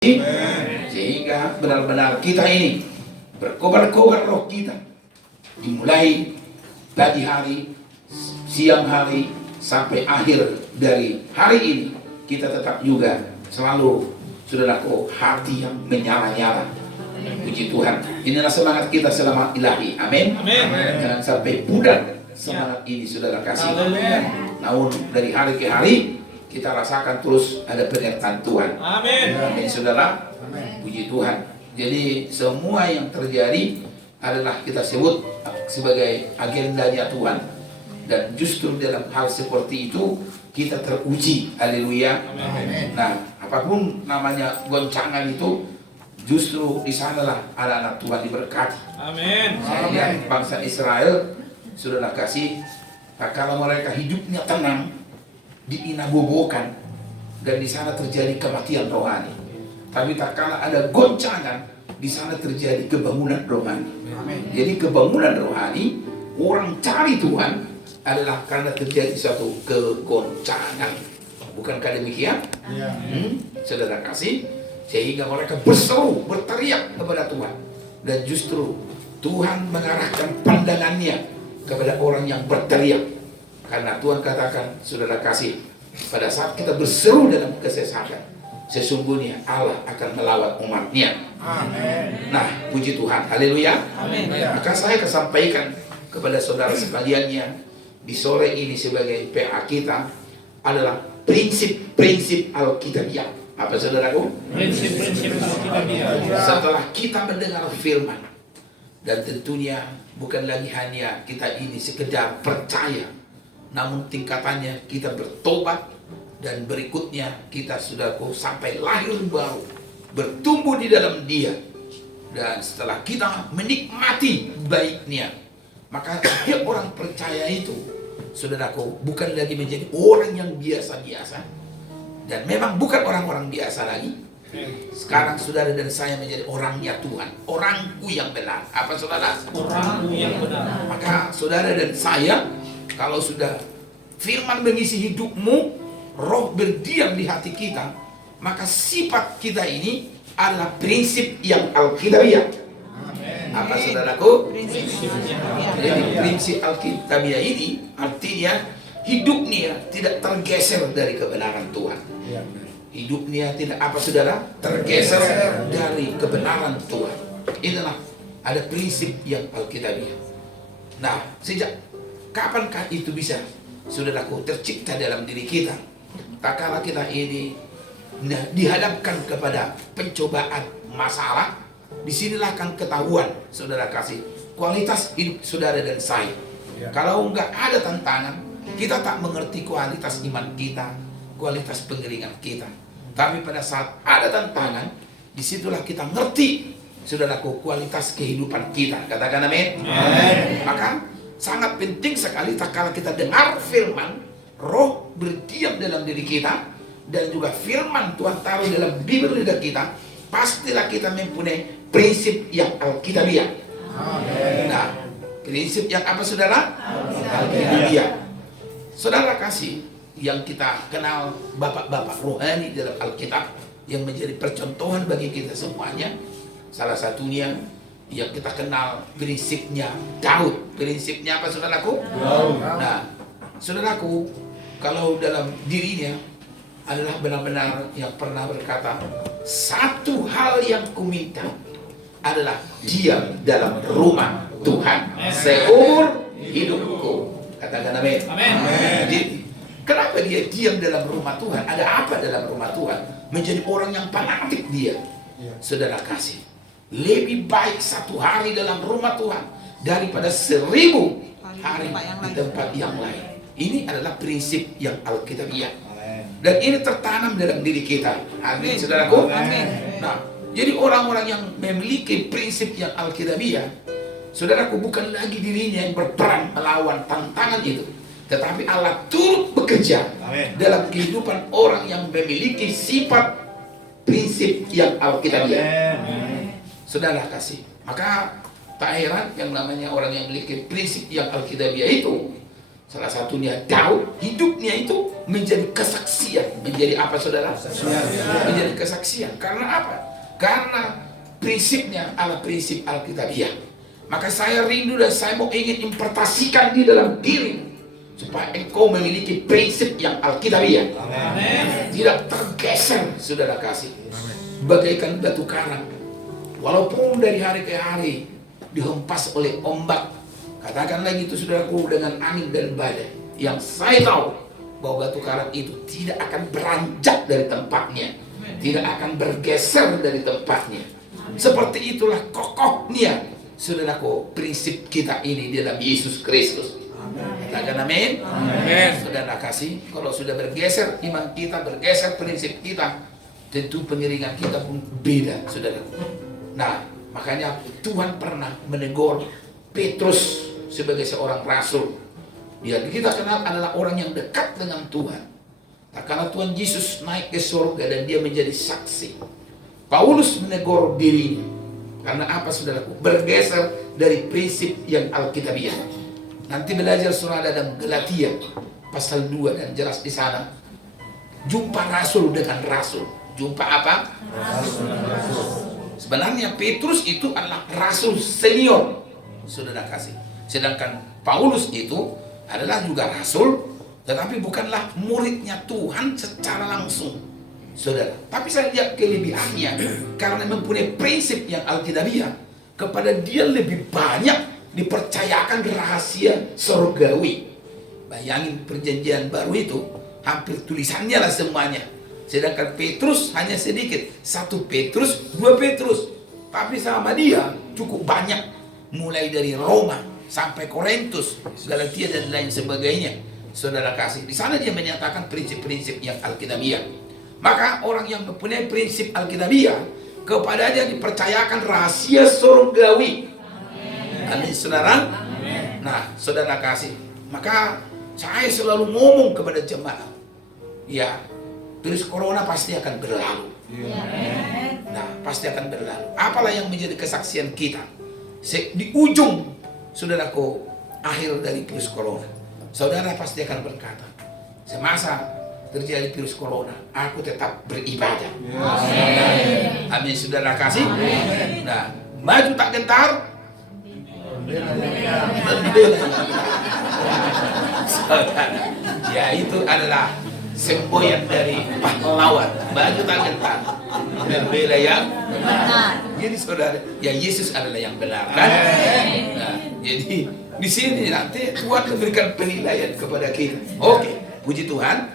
Sehingga benar-benar kita ini berkobar-kobar roh kita, dimulai pagi hari, siang hari, sampai akhir dari hari ini. Kita tetap juga selalu, saudaraku, hati yang menyala-nyala. Puji Tuhan. Inilah semangat kita selama ilahi. Amin. Jangan sampai pudar semangat ini, saudara kasih. Namun dari hari ke hari kita rasakan terus ada penyertaan Tuhan. Amin. Amin, saudara. Amin. Puji Tuhan. Jadi semua yang terjadi adalah kita sebut sebagai agendanya Tuhan. Dan justru dalam hal seperti itu kita teruji. Haleluya. Amin. Nah, apapun namanya goncangan itu, justru di sanalah anak-anak Tuhan diberkati. Amin. Saya lihat bangsa Israel, saudara kasih, kalau mereka hidupnya tenang, diinabobokan, dan di sana terjadi kematian rohani. Tapi tak kala ada goncangan, di sana terjadi kebangunan rohani. Amin. Jadi kebangunan rohani, orang cari Tuhan adalah karena terjadi satu kegoncangan. Bukankah demikian? Ya. Saudara kasih, sehingga mereka berseru, berteriak kepada Tuhan. Dan justru Tuhan mengarahkan pandangannya kepada orang yang berteriak. Karena Tuhan katakan, saudara kasih, pada saat kita berseru dalam kesesatan, sesungguhnya Allah akan melawan umatnya. Amin. Nah, puji Tuhan, haleluya. Amin. Maka saya akan sampaikan kepada saudara sekaliannya di sore ini sebagai PA kita adalah prinsip-prinsip Alkitabiah. Apa saudaraku? Prinsip-prinsip Alkitabiah. Setelah kita mendengar firman, dan tentunya bukan lagi hanya kita ini sekedar percaya, namun tingkatannya kita bertobat, dan berikutnya kita sudah sampai lahir baru, bertumbuh di dalam Dia. Dan setelah kita menikmati baiknya, maka setiap orang percaya itu, saudaraku, bukan lagi menjadi orang yang biasa-biasa, dan memang bukan orang-orang biasa lagi. Sekarang saudara dan saya menjadi orangnya Tuhan, orangku yang benar. Apa saudara? Orangku yang benar. Maka saudara dan saya, kalau sudah firman mengisi hidupmu, roh berdiam di hati kita, maka sifat kita ini adalah prinsip yang Alkitabiah. Apa saudaraku? Jadi prinsip Alkitabiah ini artinya hidupnya tidak tergeser dari kebenaran Tuhan. Hidupnya tidak apa saudara? Tergeser dari kebenaran Tuhan. Inilah ada prinsip yang Alkitabiah. Nah, sejak kapankah itu bisa, saudaraku, tercipta dalam diri kita? Tak kala kita ini dihadapkan kepada pencobaan masalah, disinilah akan ketahuan, saudara kasih, kualitas hidup saudara dan saya. Kalau enggak ada tantangan, kita tak mengerti kualitas iman kita, kualitas pengeringan kita. Tapi pada saat ada tantangan, disitulah kita ngerti, saudaraku, kualitas kehidupan kita. Katakan amin. Maka sangat penting sekali tak kala kita dengar firman, roh berdiam dalam diri kita, dan juga firman Tuhan taruh dalam bibir lidah kita, pastilah kita mempunyai prinsip yang Alkitabiah. Nah, prinsip yang apa saudara? Alkitabiah. Saudara kasih, yang kita kenal bapak-bapak rohani dalam Alkitab yang menjadi percontohan bagi kita semuanya, salah satunya yang kita kenal prinsipnya Daud. Prinsipnya apa saudaraku? Daud. Nah, saudaraku, kalau dalam dirinya adalah benar-benar yang pernah berkata, satu hal yang kuminta adalah diam dalam rumah Tuhan seumur hidupku. Katakan amin. Jadi, kenapa dia diam dalam rumah Tuhan? Ada apa dalam rumah Tuhan? Menjadi orang yang fanatik dia. Saudara kasih, lebih baik satu hari dalam rumah Tuhan daripada 1000 hari di tempat yang lain. Ini adalah prinsip yang Alkitabiah. Dan ini tertanam dalam diri kita. Amin, saudaraku. Amin. Nah, jadi orang-orang yang memiliki prinsip yang Alkitabiah, saudaraku, bukan lagi dirinya yang berperang melawan tantangan itu, tetapi Allah turut bekerja dalam kehidupan orang yang memiliki sifat prinsip yang Alkitabiah. Saudara kasih, maka tak heran yang namanya orang yang memiliki prinsip yang Alkitabiah itu, Salah satunya Daud, hidupnya itu menjadi kesaksian. Menjadi apa saudara? Menjadi kesaksian. Karena apa? Karena prinsipnya adalah prinsip Alkitabiah. Maka saya rindu dan saya mau ingin impartasikan di dalam diri, supaya engkau memiliki prinsip yang Alkitabiah. Tidak tergeser, saudara kasih. Bagaikan batu karang, walaupun dari hari ke hari dihempas oleh ombak, katakan lagi itu saudaraku, dengan angin dan badai, yang saya tahu bahwa batu karang itu tidak akan beranjak dari tempatnya, tidak akan bergeser dari tempatnya. Seperti itulah kokohnya, saudaraku, prinsip kita ini di dalam Yesus Kristus. Katakan amin. Amin. Saudara kasih, kalau sudah bergeser iman kita, bergeser prinsip kita, tentu pengiringan kita pun beda, saudaraku. Nah, makanya Tuhan pernah menegur Petrus sebagai seorang rasul. Dia kita kenal adalah orang yang dekat dengan Tuhan. Nah, karena Tuhan Yesus naik ke surga dan dia menjadi saksi, Paulus menegur dirinya. Karena apa saudaraku? Bergeser dari prinsip yang Alkitabiah. Nanti belajar surah dalam Galatia pasal 2 dan jelas di sana. Jumpa rasul dengan rasul. Jumpa apa? Rasul. Sebenarnya Petrus itu adalah rasul senior, saudara kasih. Sedangkan Paulus itu adalah juga rasul, tetapi bukanlah muridnya Tuhan secara langsung, saudara. Tapi saya lihat kelebihannya, karena mempunyai prinsip yang Alkitabiah, kepada dia lebih banyak dipercayakan rahasia surgawi. Bayangin perjanjian baru itu, hampir tulisannya lah semuanya. Sedangkan Petrus hanya sedikit, 1 Petrus, 2 Petrus. Tapi sama dia cukup banyak, mulai dari Roma sampai Korintus, Galatia dan lain sebagainya. Saudara kasih, di sana dia menyatakan prinsip-prinsip yang Alkitabiah. Maka orang yang mempunyai prinsip Alkitabiah, kepadanya dipercayakan rahasia surgawi. Amin, saudara. Nah, saudara kasih, maka saya selalu ngomong kepada jemaat, ya, virus corona pasti akan berlalu. Nah, pasti akan berlalu. Apalah yang menjadi kesaksian kita di ujung, saudaraku, akhir dari virus corona, saudara pasti akan berkata, semasa terjadi virus corona, aku tetap beribadah. Amin, saudara kasih. Nah, maju tak gentar, saudara, ya itu adalah semboyan dari pahlawan. Maju tak gentar, berbela yang benar. Jadi saudara, ya Yesus adalah yang benar, kan? Nah, jadi di sini nanti Tuhan memberikan penilaian kepada kita. Oke, puji Tuhan.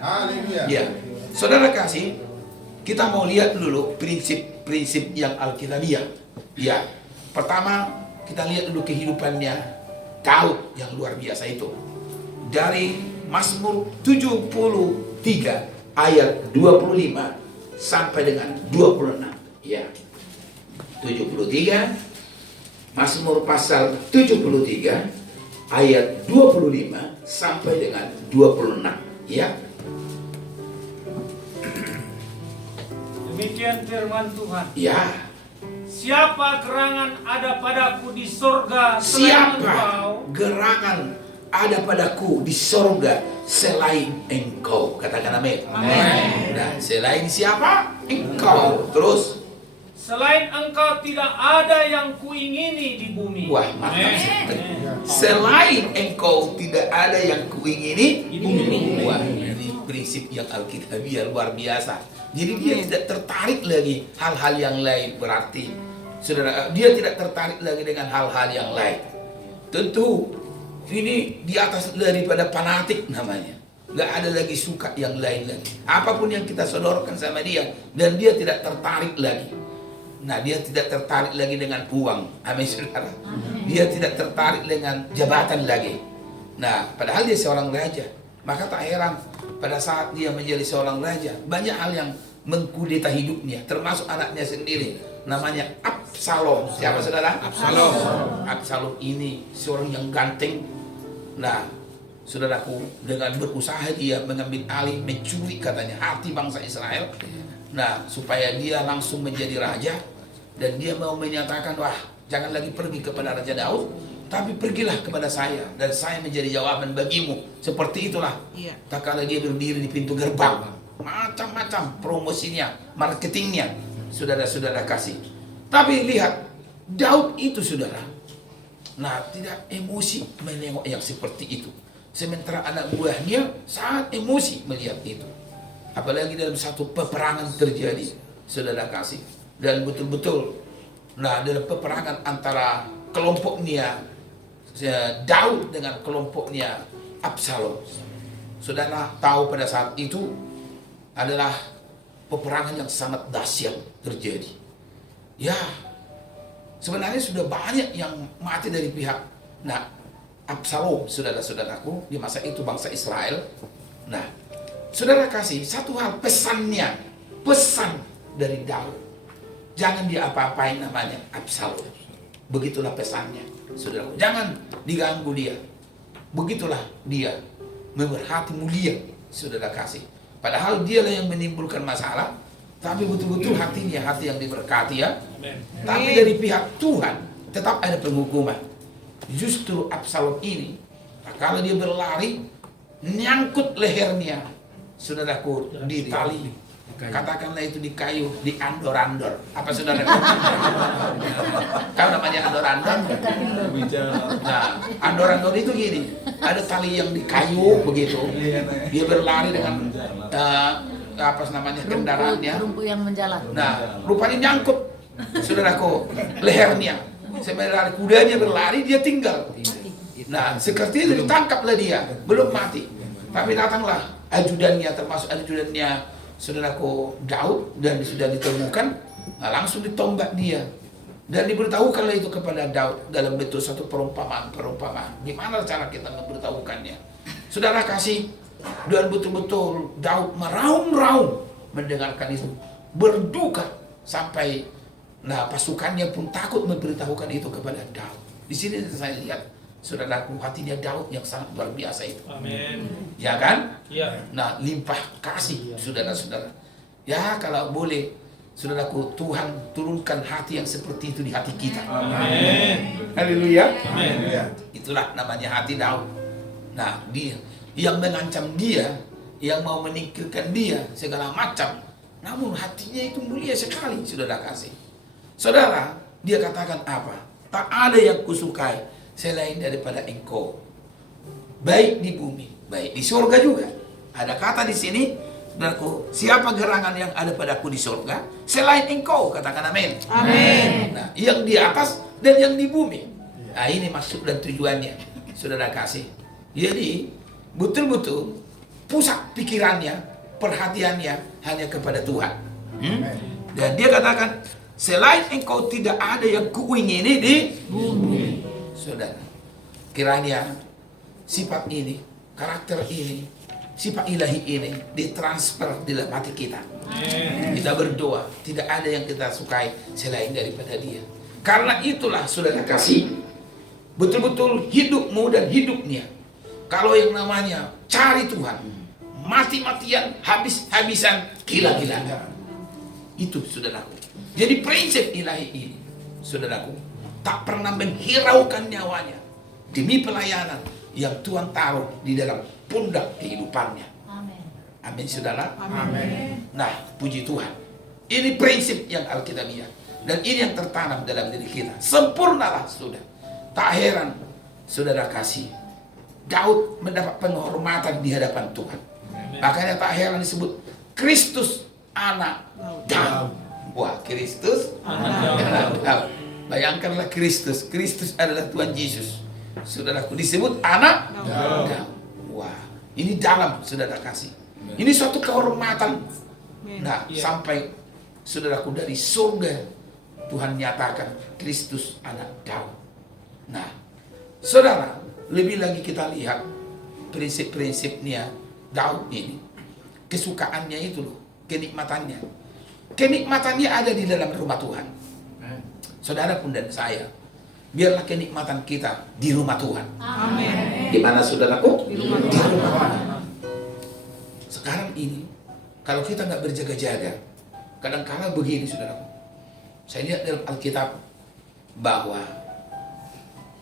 Ya, saudara kasih, kita mau lihat dulu prinsip-prinsip yang Alkitabiah. Ya, pertama kita lihat dulu kehidupannya Daud yang luar biasa itu. Dari Mazmur 73 ayat 25 sampai dengan 26. Ya. 73, Mazmur pasal 73 ayat 25 sampai dengan 26. Ya. Demikian firman Tuhan. Ya. Siapa gerangan ada padaku di sorga Siapa selain Engkau? gerangan ada padaku di sorga selain Engkau? Katakan amin. Amin. Nah, selain siapa? Engkau. Terus, Selain Engkau tidak ada yang kuingini di bumi. wah, mantap sekali. Selain Engkau tidak ada yang kuingini di bumi. Wah, ini prinsip yang Alkitabiah luar biasa. Jadi dia tidak tertarik lagi hal-hal yang lain. Berarti saudara, dia tidak tertarik lagi dengan hal-hal yang lain. Tentu ini di atas daripada fanatik namanya. Gak ada lagi suka yang lain lagi. Apapun yang kita sodorkan sama dia, dan dia tidak tertarik lagi. Nah, dia tidak tertarik lagi dengan uang. Amin, saudara. Dia tidak tertarik dengan jabatan lagi. Nah, padahal dia seorang raja. Maka tak heran pada saat dia menjadi seorang raja, banyak hal yang mengkudeta hidupnya, termasuk anaknya sendiri, namanya Absalom. Siapa saudara? Absalom. Absalom ini seorang yang ganteng. Nah, saudaraku, dengan berusaha dia mengambil alih, mencuri katanya hati bangsa Israel. Nah, supaya dia langsung menjadi raja, dan dia mau menyatakan, wah, jangan lagi pergi kepada Raja Daud, Tapi pergilah kepada saya dan saya menjadi jawaban bagimu. Seperti itulah. Iya. Tak kala dia berdiri di pintu gerbang, macam-macam promosinya, marketingnya, saudara-saudara kasih. Tapi lihat, Daud itu saudara, nah tidak emosi menengok yang seperti itu. Sementara anak buahnya sangat emosi melihat itu. Apalagi dalam satu peperangan terjadi, saudara kasih. Dan betul-betul, nah dalam peperangan antara kelompoknya Daud dengan kelompoknya Absalom. Saudara tahu pada saat itu adalah peperangan yang sangat dahsyat terjadi. Ya, sebenarnya sudah banyak yang mati dari pihak Absalom, saudara-saudaraku, di masa itu bangsa Israel. Nah, saudara kasih satu hal pesan dari Daud. Jangan dia apa-apain namanya Absalom. Begitulah pesannya, saudara. Jangan diganggu dia. Begitulah dia berhati mulia, saudara kasih. Padahal dialah yang menimbulkan masalah, tapi betul-betul hatinya hati yang diberkati ya. Amen. Tapi dari pihak Tuhan tetap ada penghukuman. Justru Absalom ini, kalau dia berlari, nyangkut lehernya, saudaraku, di tali. Katakanlah itu di kayu, di andor-andor. Apa saudaraku? Kau namanya andor-andor? Nah, andor-andor itu gini, ada tali yang di kayu begitu. Dia berlari dengan apa namanya kendaraannya. Rumput yang menjalar. Nah, rupanya nyangkut, saudaraku, lehernya. Sementara kudanya berlari, dia tinggal. Nah, seperti itu ditangkaplah dia, belum mati. Tapi datanglah ajudannya, termasuk ajudannya saudaraku Daud, dan sudah ditemukan, nah, langsung ditombak dia. Dan diberitahukanlah itu kepada Daud dalam bentuk satu perumpamaan. Gimana cara kita memberitahukannya? Saudara kasih, dan betul-betul Daud meraung-raung mendengarkan itu, berduka sampai pasukannya pun takut memberitahukan itu kepada Daud. Di sini saya lihat, saudaraku, hatinya Daud yang sangat luar biasa itu. Amin. Ya kan? Ya. Nah, limpah kasih, saudara-saudara. Ya, kalau boleh, saudaraku, Tuhan turunkan hati yang seperti itu di hati kita. Amin. Haleluya. Amin. Itulah namanya hati Daud. Nah, dia yang mengancam dia, yang mau menyingkirkan dia, segala macam. Namun hatinya itu mulia sekali, saudara kasih. Saudara, dia katakan apa? Tak ada yang kusukai selain daripada engkau. Baik di bumi, baik di surga juga. Ada kata di sini, saudaraku, siapa gerangan yang ada padaku di surga selain engkau? Katakan amin. Amin. Nah, yang di atas dan yang di bumi. Nah, ini maksud dan tujuannya, saudara kasih. Jadi, betul-betul pusat pikirannya, perhatiannya hanya kepada Tuhan. Dan dia katakan, selain engkau tidak ada yang kuingini di bumi. Saudara, kiranya sifat ini, karakter ini, sifat ilahi ini ditransfer di dalam hati kita. Kita berdoa, tidak ada yang kita sukai selain daripada dia. Karena itulah saudara kasih, betul-betul hidupmu dan hidupnya, kalau yang namanya cari Tuhan, mati-matian, habis-habisan, gila-gilaan. Itu saudaraku. Jadi prinsip ilahi ini, saudaraku, tak pernah menghiraukan nyawanya demi pelayanan yang Tuhan taruh di dalam pundak kehidupannya. Amin. Amin, saudara. Amin. Nah, puji Tuhan. Ini prinsip yang Alkitabiah, dan ini yang tertanam dalam diri kita. Sempurnalah sudah. Tak heran, saudara kasih, Daud mendapat penghormatan di hadapan Tuhan. Makanya tak heran disebut Kristus anak Daud. Wah, Kristus anak Daud. Bayangkanlah Kristus adalah Tuhan Yesus. Saudaraku, disebut anak Daud. Wah, ini dalam, saudara kasih. Ini suatu kehormatan. Nah, sampai saudaraku dari surga Tuhan nyatakan Kristus anak Daud. Nah, saudara, lebih lagi kita lihat prinsip-prinsipnya Daud ini. Kesukaannya itu loh, kenikmatannya. Kenikmatannya ada di dalam rumah Tuhan. Saudara pun dan saya, biarlah kenikmatan kita di rumah Tuhan. Amin. Gimana saudaraku? Di rumah Di rumah Tuhan. Sekarang ini, kalau kita nggak berjaga-jaga, kadang-kadang begini saudaraku. Saya lihat dalam Alkitab bahwa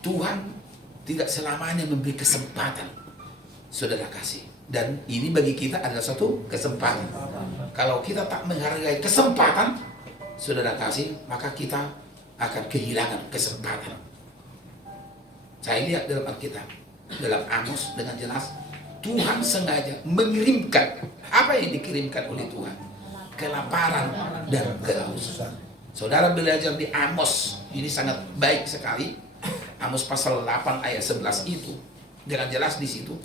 Tuhan tidak selamanya memberi kesempatan, saudara kasih. Dan ini bagi kita adalah satu kesempatan. Kalau kita tak menghargai kesempatan, saudara kasih, maka kita akan kehilangan kesempatan. Saya lihat dalam Alkitab, dalam Amos dengan jelas, Tuhan sengaja mengirimkan apa yang dikirimkan oleh Tuhan: kelaparan dan kehausan. Saudara belajar di Amos, ini sangat baik sekali. Amos pasal 8 ayat 11 itu dengan jelas di situ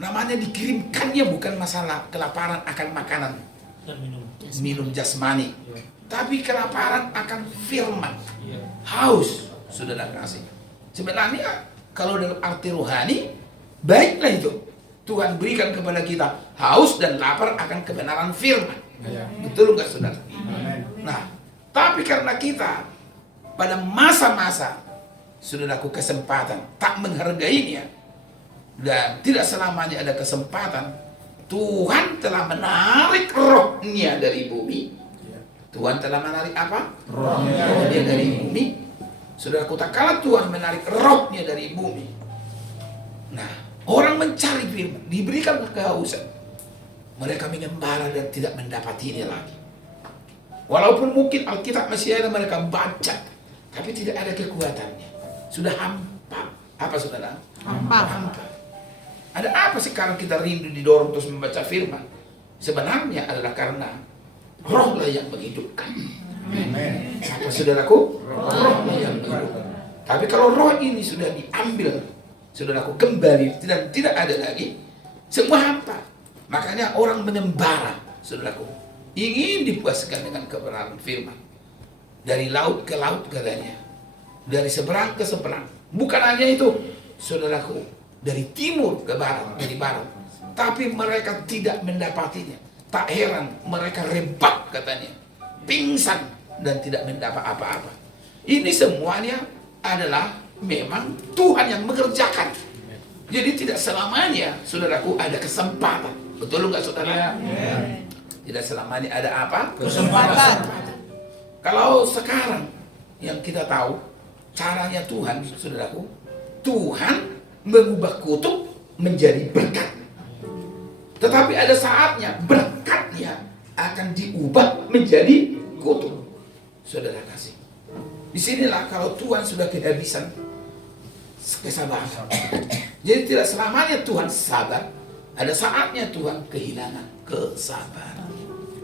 namanya dikirimkannya bukan masalah kelaparan akan makanan Dan minum jasmani, Ya. tapi kelaparan akan firman, Ya. haus, saudara kasih. Sebenarnya kalau dalam arti rohani, baiklah itu Tuhan berikan kepada kita haus dan lapar akan kebenaran firman. Betul nggak, saudara? Nah, tapi karena kita pada masa-masa, saudaraku, kesempatan tak menghargainya, dan tidak selamanya ada kesempatan, Tuhan telah menarik rohnya dari bumi. Tuhan telah menarik apa? Rohnya dari bumi. Saudaraku, tak kala Tuhan menarik rohnya dari bumi, nah, orang mencari firman, diberikan kehausan, mereka mengembara dan tidak mendapatinya lagi. Walaupun mungkin Alkitab masih ada mereka baca, tapi tidak ada kekuatannya. Sudah hampa. Apa, saudara? Hampa. Ada apa sekarang kita rindu didorong terus membaca firman? Sebenarnya adalah karena rohlah yang menghidupkan. Apa, saudaraku? Rohlah yang menghidupkan. Tapi kalau roh ini sudah diambil, saudaraku, kembali dan tidak ada lagi, semua hampa. Makanya orang mengembara, saudaraku, ingin dipuaskan dengan kebenaran firman. Dari laut ke laut katanya, dari seberang ke seberang. Bukan hanya itu, saudaraku, dari timur ke barat, dari barat. Tapi mereka tidak mendapatinya. Tak heran mereka rebak katanya, pingsan dan tidak mendapat apa-apa. Ini semuanya adalah memang Tuhan yang mengerjakan. Jadi tidak selamanya, saudaraku, ada kesempatan. Betul nggak, saudara? Tidak selamanya ada apa? Kesempatan. Kalau sekarang yang kita tahu caranya Tuhan, saudaraku, Tuhan mengubah kutuk menjadi berkat. Tetapi ada saatnya berkatnya akan diubah menjadi kutuk. Saudara kasih. Disinilah kalau Tuhan sudah kehabisan kesabaran. Jadi tidak selamanya Tuhan sabar. Ada saatnya Tuhan kehilangan kesabaran.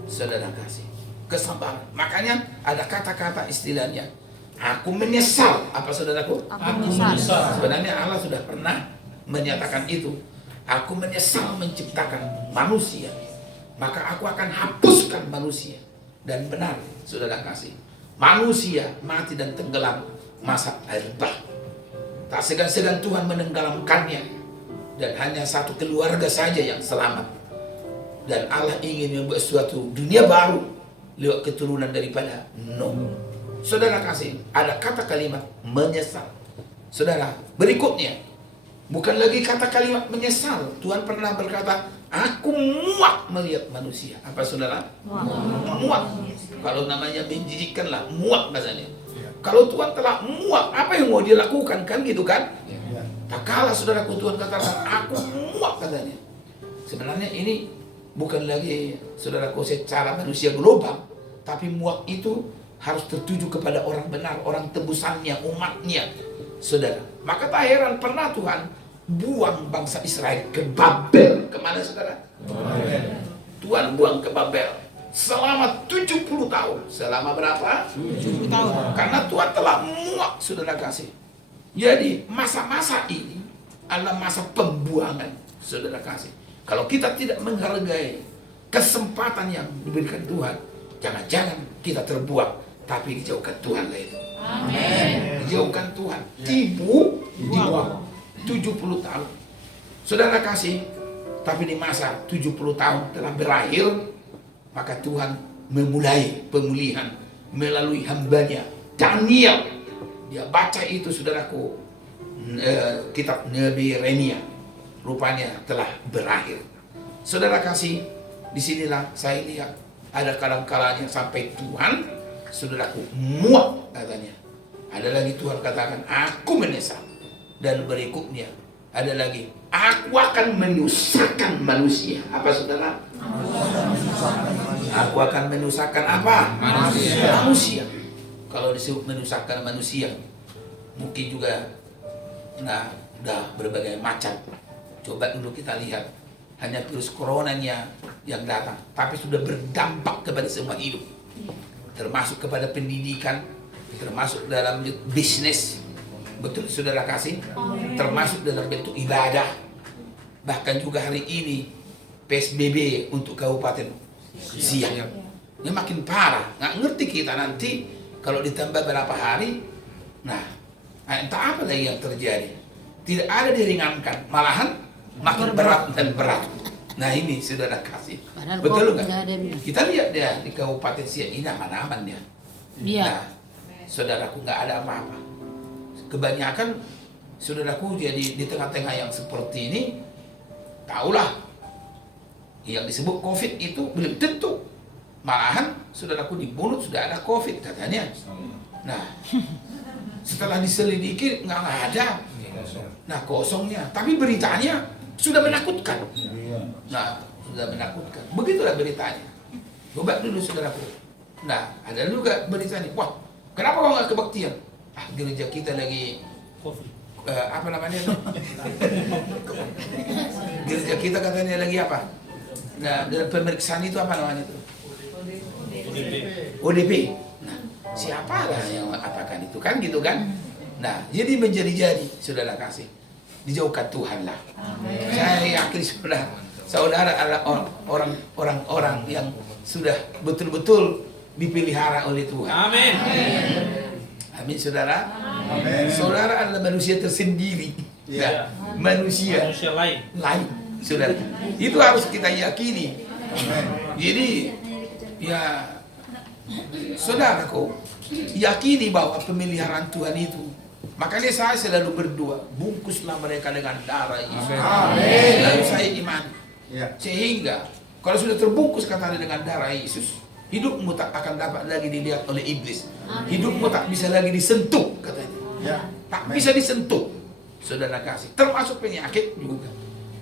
Saudara kasih. Kesabaran. Makanya ada kata-kata istilahnya, aku menyesal. Apa, saudaraku? Aku menyesal. Sebenarnya Allah sudah pernah menyatakan itu. Aku menyesal menciptakan manusia, maka aku akan hapuskan manusia. Dan benar, saudara kasih, manusia mati dan tenggelam masa air bah. Tak segan-segan Tuhan menenggelamkannya, dan hanya satu keluarga saja yang selamat. Dan Allah ingin membuat suatu dunia baru lewat keturunan daripada Nuh. Saudara kasih, ada kata kalimat menyesal. Saudara, berikutnya bukan lagi kata kalimat menyesal. Tuhan pernah berkata, aku muak melihat manusia. Apa, saudara? Muak. Kalau namanya menjijikkan lah, muak katanya. Kalau Tuhan telah muak, apa yang mau dia lakukan? Kan gitu kan? Tak kalah, saudaraku, Tuhan katakan, aku muak katanya. Sebenarnya ini bukan lagi, saudaraku, secara manusia global, tapi muak itu harus tertuju kepada orang benar, orang tebusannya, umatnya, saudara. Maka tak heran pernah Tuhan buang bangsa Israel ke Babel. Kemana, saudara? Tuhan buang ke Babel selama 70 tahun. Selama berapa? 70 tahun. Karena Tuhan telah muak, saudara kasih. Jadi masa-masa ini adalah masa pembuangan, saudara kasih. Kalau kita tidak menghargai kesempatan yang diberikan Tuhan, jangan-jangan kita terbuang, tapi dijauhkan Tuhan lah itu. Amin. Dijauhkan Tuhan, dibuang 70 tahun. Saudara kasih, tapi di masa 70 tahun telah berakhir, maka Tuhan memulai pemulihan melalui hambanya Daniel. Dia baca itu, saudaraku, kitab Nabi Yeremia, rupanya telah berakhir. Saudara kasih, disinilah saya lihat ada kadang-kalanya sampai Tuhan, saudaraku, muak katanya. Ada lagi Tuhan katakan, aku menyesal. Dan berikutnya ada lagi, aku akan menyusahkan manusia. Apa saudara? Aku akan menyusahkan apa? Manusia. Kalau disebut menyusahkan manusia, mungkin juga udah berbagai macam. Coba dulu kita lihat, hanya virus coronanya yang datang, tapi sudah berdampak kepada semua hidup, termasuk kepada pendidikan, termasuk dalam bisnis, betul saudara kasih, termasuk dalam bentuk ibadah, bahkan juga hari ini PSBB untuk Kabupaten Siak. Ini makin parah, nggak ngerti kita nanti kalau ditambah berapa hari, entah apa lagi yang terjadi. Tidak ada diringankan, malahan makin berat dan berat. Nah ini saudara kasih, betul nggak? Kita lihat dia di Kabupaten Siak ini aman-aman dia. Nah, saudaraku nggak ada apa-apa. Kebanyakan saudaraku jadi di tengah-tengah yang seperti ini, tahulah yang disebut COVID itu belum tentu. Malahan saudaraku di mulut sudah ada COVID katanya. Nah, setelah diselidiki nggak ada. Nah kosongnya, tapi beritanya sudah menakutkan. Nah, sudah menakutkan. Begitulah beritanya. Coba dulu saudaraku. Nah, ada juga beritanya. Wah, kenapa kok nggak kebaktian? Gereja kita lagi apa namanya itu? Gereja kita katanya lagi apa? Nah, dalam pemeriksaan itu apa namanya itu? ODP. Nah, siapa lah yang apakan itu kan gitu kan? Nah, jadi menjadi-jadi saudara kasih, dijauhkan Tuhan lah. Saya yakin saudara adalah orang-orang yang sudah betul-betul dipelihara oleh Tuhan. Amin. Amin saudara. Amin. Saudara adalah manusia tersendiri. Ya, manusia lain. saudara. Itu harus kita yakini. Jadi ya saudaraku, yakini bahwa pemeliharaan Tuhan itu. Makanya saya selalu berdoa, bungkuslah mereka dengan darah Yesus. Lalu saya iman. Sehingga kalau sudah terbungkus katanya dengan darah Yesus, hidupmu tak akan dapat lagi dilihat oleh iblis. Hidupmu tak bisa lagi disentuh katanya. Tak bisa disentuh. Saudara kasih, termasuk penyakit juga.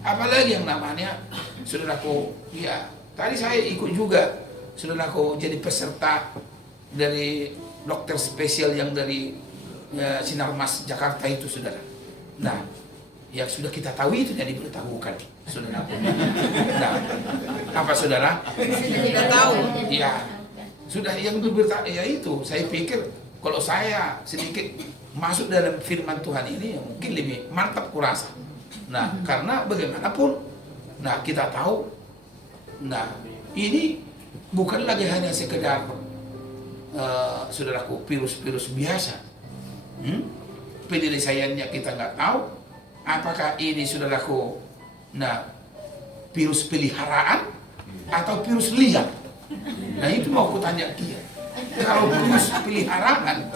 Apalagi yang namanya, saudaraku, ya tadi saya ikut juga, saudaraku, jadi peserta dari dokter spesial yang dari Sinar Mas Jakarta itu saudara. Nah, yang sudah kita tahu itu yang diberitahukan saudara. Nah, apa saudara? Tidak tahu. Ya, sudah yang diberitahu ya itu. Saya pikir kalau saya sedikit masuk dalam firman Tuhan ini mungkin lebih mantap kurasa. Nah, karena bagaimanapun, nah kita tahu, nah ini bukan lagi hanya sekedar saudaraku virus-virus biasa. Penyelesaiannya kita nggak tahu. Apakah ini saudaraku, nah virus peliharaan atau virus liar? Nah itu mau aku tanya dia. Kalau virus peliharaan,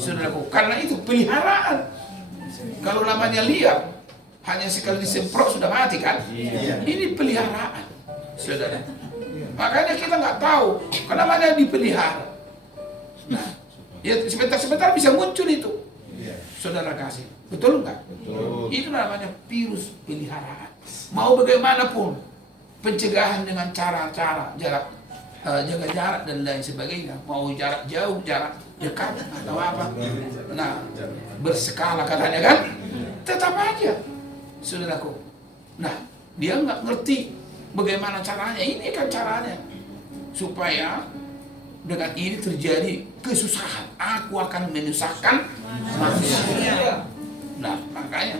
saudaraku, karena itu peliharaan. Kalau namanya liar, hanya sekali disemprot sudah mati kan? Ini peliharaan, saudara. Makanya kita nggak tahu kenapa dia dipelihara. Nah, ya sebentar-sebentar bisa muncul itu, saudara kasih. Betul nggak? Betul. Itu namanya virus peliharaan. Mau bagaimanapun, pencegahan dengan cara-cara jaga jarak dan lain sebagainya. Mau jarak jauh, jarak dekat atau apa. Nah, berskala katanya kan, tetap aja, saudaraku. Nah, dia nggak ngerti bagaimana caranya. Ini kan caranya supaya dengan ini terjadi kesusahan. Aku akan menyusahkan manusia. Nah, makanya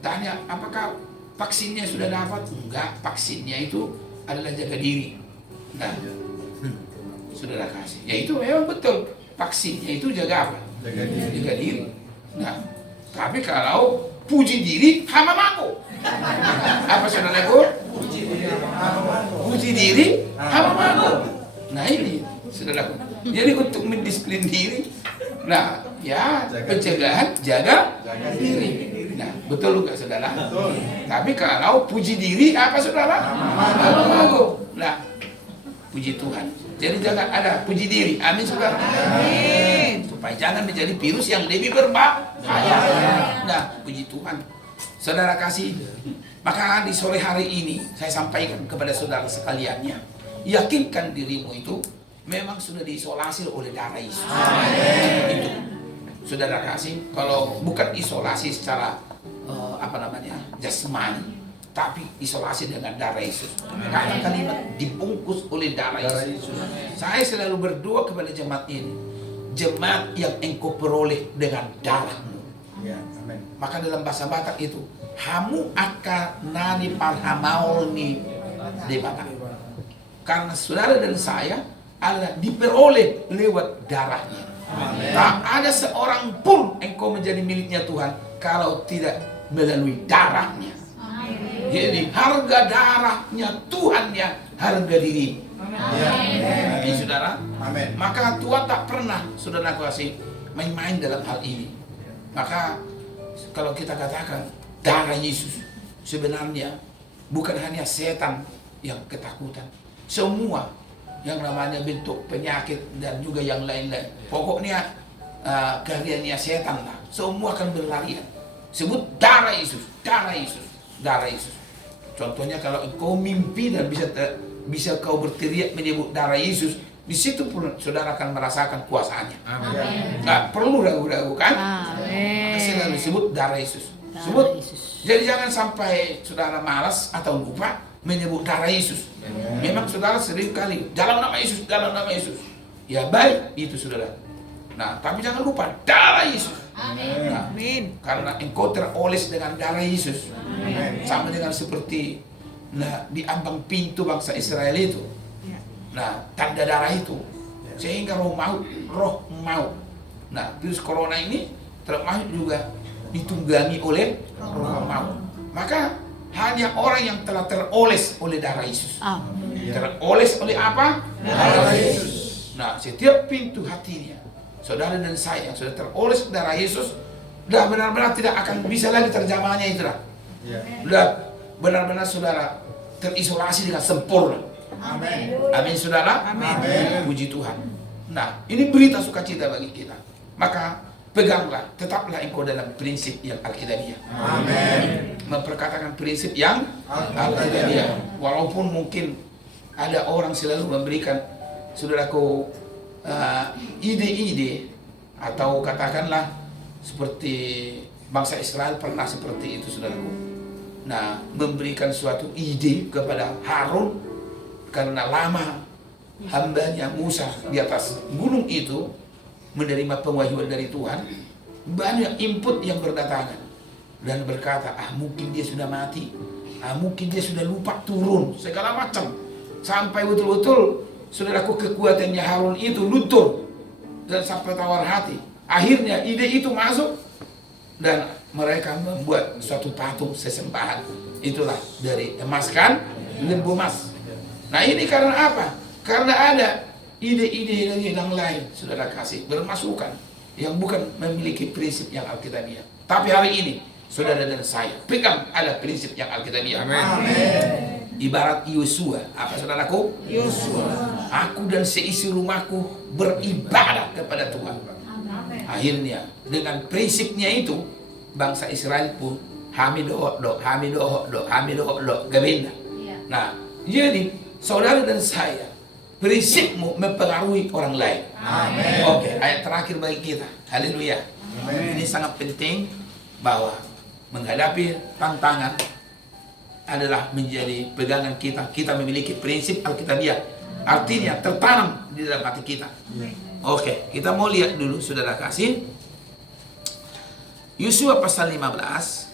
tanya apakah vaksinnya sudah dapat? Enggak, vaksinnya itu adalah jaga diri. Nah, saudara kasih. Ya itu memang betul. Vaksinnya itu jaga apa? Jaga diri. Nah, tapi kalau puji diri, hama mako. Apa saudaraku? Puji diri, hama mako. Nah ini, saudaraku. Jadi untuk mendisiplin diri, nah ya pencegahan jaga diri. Nah betul nggak saudara? Tapi kalau puji diri apa saudara? Hama mako. Nah puji Tuhan. Jadi jangan ada puji diri. Amin saudara. Amin. Supaya jangan menjadi virus yang lebih berbahaya. Nah, puji Tuhan. Saudara kasih, maka di sore hari ini saya sampaikan kepada saudara sekaliannya, yakinkan dirimu itu memang sudah diisolasi oleh darah Yesus. Itu, saudara kasih, kalau bukan isolasi secara jasmani, tapi isolasi dengan darah Yesus. Karena kalimat dibungkus oleh darah Yesus. Saya selalu berdoa kepada jemaat ini, jemaat yang engkau peroleh dengan darahmu. Maka dalam bahasa Batak itu, hamu aka nani parhamaul ni de Batak. Karena saudara dan saya adalah diperoleh lewat darahnya. Tak ada seorang pun engkau menjadi miliknya Tuhan kalau tidak melalui darahnya. Jadi harga darahnya Tuhannya harga diri. Amin, saudara. Amin. Maka Tuhan tak pernah, saudara kasih, main-main dalam hal ini. Maka kalau kita katakan darah Yesus sebenarnya bukan hanya setan yang ketakutan, semua yang namanya bentuk penyakit dan juga yang lain-lain. Pokoknya karyanya setan lah, semua akan berlarian. Sebut darah Yesus, darah Yesus, darah Yesus. Contohnya kalau engkau mimpi dan bisa kau berteriak menyebut darah Yesus, di situ pun saudara akan merasakan kuasanya. Nggak perlu ragu-ragu kan? Maka selalu sebut darah Yesus. Sebut. Jadi jangan sampai saudara malas atau lupa menyebut darah Yesus. Memang saudara sering kali dalam nama Yesus, dalam nama Yesus. Ya baik itu saudara. Nah, tapi jangan lupa darah Yesus. Nah, karena engkau teroles dengan darah Yesus. Sama dengan seperti di ambang pintu bangsa Israel itu. Nah, tanda darah itu sehingga roh maut. Nah, virus corona ini termasuk juga ditunggangi oleh roh maut. Maka hanya orang yang telah teroles oleh darah Yesus. Teroles oleh apa? Darah Yesus. Nah, setiap pintu hatinya, saudara dan saya yang sudah teroles darah Yesus, sudah benar-benar tidak akan bisa lagi terjamahnya itu dah. Sudah benar-benar saudara terisolasi dengan sempurna. Amin. Amin saudara. Amin. Puji Tuhan. Nah, ini berita sukacita bagi kita. Maka peganglah, tetaplah engkau dalam prinsip yang Alkitabiah. Amin. Memperkatakan prinsip yang Alkitabiah. Walaupun mungkin ada orang selalu memberikan saudaraku ide-ide atau katakanlah seperti bangsa Israel pernah seperti itu saudaraku. Nah, memberikan suatu ide kepada Harun karena lama hambanya Musa di atas gunung itu menerima pewahyuan dari Tuhan, banyak input yang berdatangan dan berkata, mungkin dia sudah mati, mungkin dia sudah lupa turun, segala macam, sampai betul-betul saudaraku kekuatannya Harun itu luntur dan sampai tawar hati. Akhirnya ide itu masuk dan mereka membuat suatu patung sesembahan. Itulah dari emas kan, lembu emas. Nah ini karena apa? Karena ada ide-ide yang lain, saudara kasih, bermasukan yang bukan memiliki prinsip yang Alkitabiah. Tapi hari ini, saudara dan saya pegang ada prinsip yang Alkitabiah. Amin. Ibarat Yosua, apa saudaraku? Yosua. Aku dan seisi rumahku beribadah kepada Tuhan. Akhirnya dengan prinsipnya itu bangsa Israel pun hamidoh gabenda. Nah, jadi saudara dan saya, prinsipmu mempengaruhi orang lain. Amin. Oke, ayat terakhir bagi kita. Haleluya. Ini sangat penting bahwa menghadapi tantangan adalah menjadi pegangan kita. Kita memiliki prinsip Alkitabiah. Artinya tertanam di dalam hati kita. Oke, kita mau lihat dulu saudara kasih. Yosua pasal 15.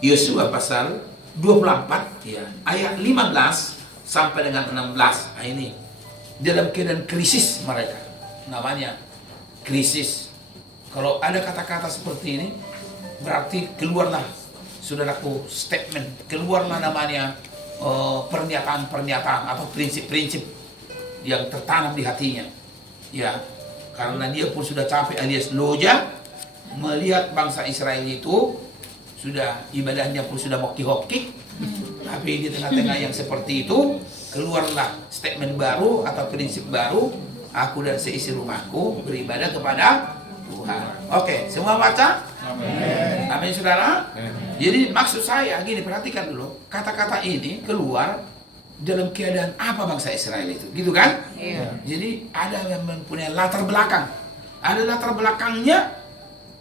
Yosua pasal 24 ya, ayat 15 sampai dengan 16. Nah, ini dalam keadaan krisis mereka. Namanya krisis. Kalau ada kata-kata seperti ini berarti keluarlah saudaraku statement, keluarlah namanya pernyataan-pernyataan atau prinsip-prinsip yang tertanam di hatinya. Ya, karena dia pun sudah capek alias loja melihat bangsa Israel itu sudah ibadahnya pun sudah hoki-hoki, tapi di tengah-tengah yang seperti itu keluarlah statement baru atau prinsip baru, aku dan seisi rumahku beribadah kepada Tuhan. Oke, semua baca? Amin. Amin, saudara. Jadi maksud saya gini, perhatikan dulu, kata-kata ini keluar dalam keadaan apa bangsa Israel itu, gitu kan? Iya. Jadi ada yang mempunyai latar belakang, ada latar belakangnya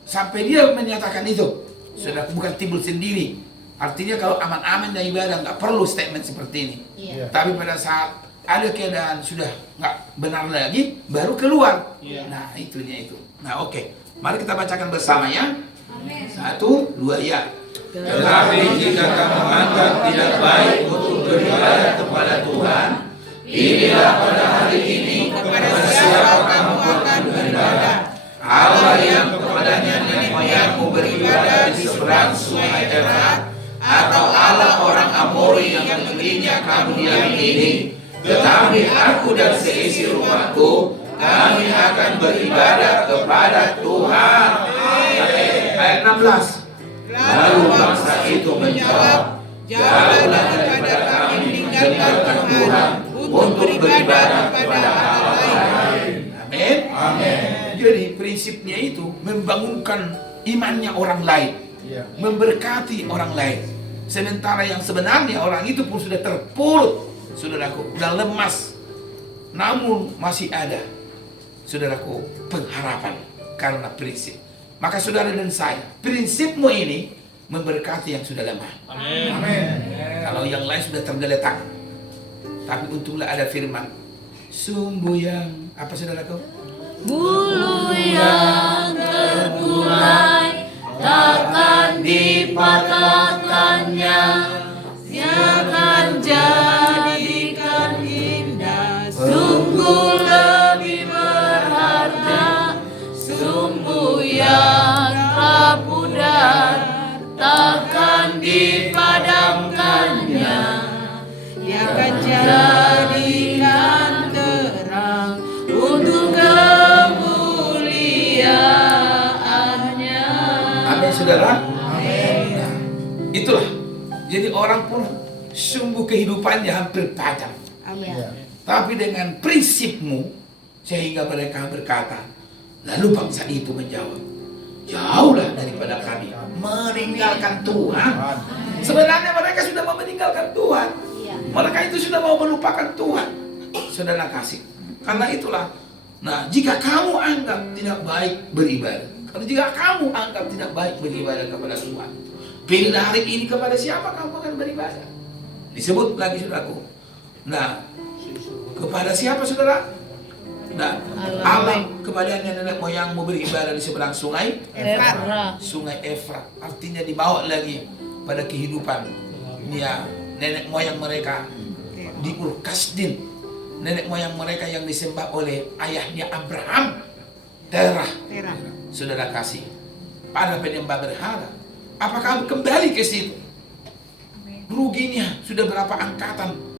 sampai dia menyatakan itu. Sudah bukan timbul sendiri. Artinya kalau aman-aman dan ibadah nggak perlu statement seperti ini. Iya. Tapi pada saat ada keadaan sudah nggak benar lagi, baru keluar. Iya. Nah itunya itu. Nah oke, mari kita bacakan bersama ya. 1, 2 ya. Tetapi jika kamu anggap tidak baik untuk beribadah kepada Tuhan, inilah pada hari ini Kepada siapa kamu akan beribadah? Allah yang kepadanya nenek moyangmu beribadah di seberang sungai Efrat, atau Allah orang Amori yang negerinya kamu diami ini. Tetapi aku dan seisi rumahku, kami akan beribadah kepada Tuhan. Ayat 16. Lalu bangsa itu menjawab, jauhlah daripada kami meninggalkan Tuhan untuk beribadah kepada Allah lain. Amin. Amin. Jadi prinsipnya itu membangunkan imannya orang lain, Iya. memberkati orang lain. Sementara yang sebenarnya orang itu pun sudah terpuruk, saudaraku, sudah lemas. Namun masih ada, saudaraku, pengharapan karena prinsip. Maka saudara dan saya, prinsipmu ini memberkati yang sudah lemah. Amin. Amin. Kalau yang lain sudah tergeletak. Tapi untunglah ada firman, sumbu yang, apa saudaraku? Bulu yang terkulai takkan dipatahkannya, dia akan jadikan indah. Sungguh lebih berharga sumbu yang terpudar, takkan dipadamkannya. Dia akan jadikan terang untuk kemuliaannya. Amin, saudara. Nah, itulah. Jadi orang pun sungguh kehidupannya hampir padam. Amin. Iya. Tapi dengan prinsipmu, sehingga mereka berkata, lalu bangsa itu menjawab, jauhlah daripada kami meninggalkan Tuhan. Sebenarnya mereka sudah mau meninggalkan Tuhan. Mereka itu sudah mau melupakan Tuhan. Saudara kasih. Karena itulah, nah jika kamu anggap tidak baik beribadah, kalau jika kamu anggap tidak baik beribadah kepada Tuhan, pilih hari ini kepada siapa kamu akan beribadah. Disebut lagi saudaraku. Nah, kepada siapa saudara? Nah, Allah kepada nenek moyangmu beribadah di seberang sungai Efrat. Sungai Efrat. Artinya dibawa lagi pada kehidupan ya, nenek moyang mereka di Ur Kasdin. Nenek moyang mereka yang disembah oleh ayahnya Abraham. Terah. Terah. Saudara kasih. Para penyembah berhala. Apakah kembali ke situ? Ruginya sudah berapa angkatan